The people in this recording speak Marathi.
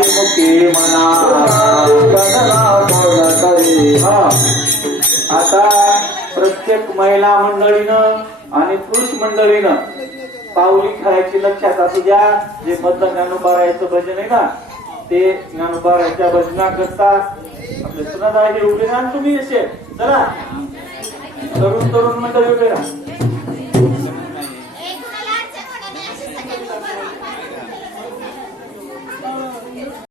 मुखी म्हणा आता प्रत्येक महिला मंडळीनं आणि पुरुष मंडळीनं पाऊली खेळायची लक्षात असू द्या. जे बद्दल ज्ञानोबारायचं भजन आहे ना ते ज्ञानोबारायच्या भजना करता आपले सुनादा हे उभे राहा तुम्ही असे. चला. तरुण तरुण मंडळी उभे राहा.